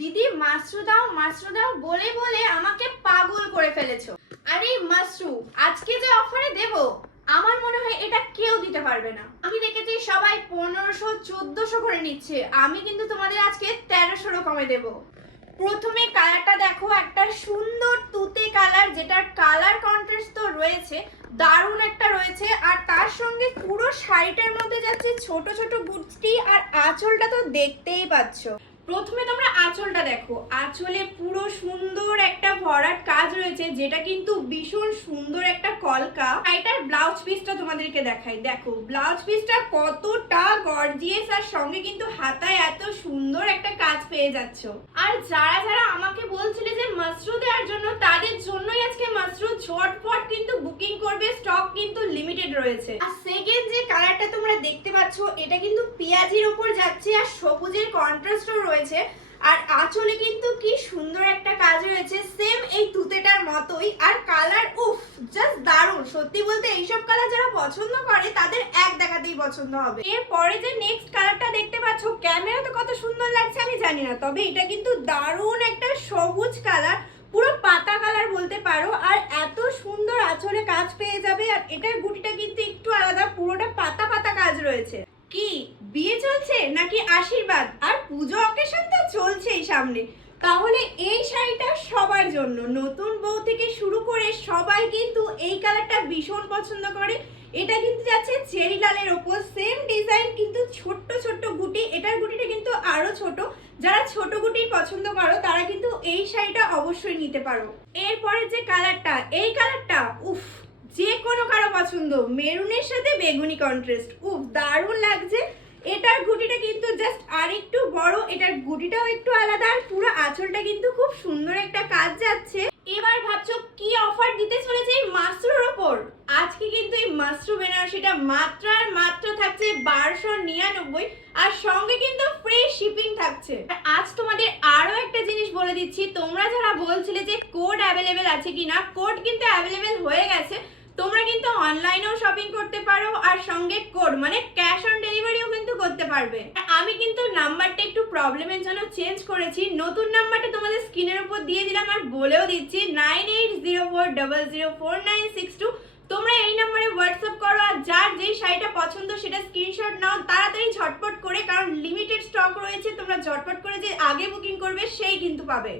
দিদি মাশরু দাও বলে বলে আমাকে পাগল করে ফেলেছো। আরে মাশরু আজকে যে অফারে দেব আমার মনে হয় এটা কেউ দিতে পারবে না। আমি দেখেছি সবাই 1500-1400 করে নিচ্ছে, আমি কিন্তু তোমাদের আজকে 1300 কমে দেব। প্রথমে কালারটা দেখো, একটা সুন্দর তুতে কালার, যেটার কালার কন্ট্রাস্ট তো রয়েছে, দারুণ একটা রয়েছে। আর তার সঙ্গে পুরো শাড়িটার মধ্যে যাচ্ছে ছোট ছোট বুটি, আর আঁচলটা তো দেখতেই পাচ্ছ। প্রথমে তোমরা আঁচলটা দেখো, আঁচলে পুরো সুন্দর একটা ভরাট কাজ রয়েছে, যেটা কিন্তু ভীষণ সুন্দর একটা কলকা। এটার ব্লাউজ পিসটা তোমাদেরকে দেখাই, দেখো ব্লাউজ পিসটা কতটা গর্জিয়াস, আর সঙ্গে কিন্তু হাতায় এত সুন্দর একটা কাজ পেয়ে যাচ্ছ। আর যারা যারা আমাকে বলছিলে যে মাশরু দেওয়ার জন্য, তাদের জন্যই আজকে মাশরু ঝটপট কিন্তু বুকিং করবে, স্টক কিন্তু লিমিটেড রয়েছে। আর সেকেন্ড যে কালারটা তোমরা দেখতে পাচ্ছ, এটা কিন্তু পেঁয়াজির উপর যাচ্ছে আর সবুজের কন্ট্রাস্টও রয়েছে। আর আঁচলে কিন্তু কি সুন্দর একটা কাজ রয়েছে, সেম এই তুতেটার মতোই। আর কালার উফ জাস্ট দারুণ, সত্যি বলতে এইসব কালার যারা পছন্দ করে তাদের এক দেখাতেই পছন্দ হবে। এরপরে যে নেক্সট কালারটা দেখতে পাচ্ছ, ক্যামেরাতে কত সুন্দর লাগছে আমি জানি না, তবে এটা কিন্তু দারুণ একটা সবুজ কালার, পুরো পাতা কালার বলতে পারো। আর এত সুন্দর আঁচলে কাজ পেয়ে যাবে। আর এটার গুটিটা কিন্তু একটু আলাদা, পুরোটা পাতা পাতা কাজ রয়েছে। কি বিয়ে চলছে নাকি আশীর্বাদ, আর পুজো অকেশন তো চলছেই সামনে, তাহলে এই শাড়িটা সবার জন্য, নতুন বউ থেকে শুরু করে সবাই কিন্তু এই কালারটা ভীষণ পছন্দ করে। এটা কিন্তু যাচ্ছে চেরি লালের ওপর, সেম ডিজাইন কিন্তু ছোট্ট ছোট্ট গুটি, এটার গুটিটা কিন্তু আরো ছোট। যারা ছোট গুটি পছন্দ করো তারা কিন্তু এই শাড়িটা অবশ্যই নিতে পারো। এরপরে যে কালারটা, এই কালারটা উফ যে কোনো কারো পছন্দ, মেরুনের সাথে বেগুনি কন্ট্রাস্ট, উফ দারুণ লাগছে। এটার গুটিটা কিন্তু জাস্ট আরেকটু বড়, এটার গুটিটাও একটু আলাদা, আর পুরো আঁচলটা কিন্তু খুব সুন্দর একটা কাজ যাচ্ছে। এবার ভাবছো কি অফার দিতে চলেছে এই মাশরুর ওপর? আজকে কিন্তু এই মাশরু বেনারসিটা মাত্র আর মাত্র থাকছে 1299, আর সঙ্গে কিন্তু ফ্রি শিপিং থাকছে। আজ তোমাদের আরো একটা জিনিস বলে দিচ্ছি, তোমরা যারা বলছিলে যে কোড অ্যাভেলেবেল আছে কিনা, কোড কিন্তু অ্যাভেলেবেল হয়ে গেছে। তোমরা কিন্তু অনলাইনেও শপিং করতে পারো, আর সঙ্গে কোড মানে ক্যাশ অন ডেলিভারিও কিন্তু করতে পারবে। আমি কিন্তু নাম্বারটা একটু প্রবলেমের জন্য চেঞ্জ করেছি, নতুন নাম্বারটা তোমাদের স্ক্রিনের উপর দিয়ে দিলাম, আর বলেও দিচ্ছি 9804004962। তোমরা এই নাম্বারে হোয়াটসঅ্যাপ করো, আর যার যেই শাড়িটা পছন্দ সেটা স্ক্রিনশট নাও তাড়াতাড়ি ঝটপট করে, কারণ লিমিটেড স্টক রয়েছে। তোমরা ঝটপট করে যে আগে বুকিং করবে সেই কিন্তু পাবে।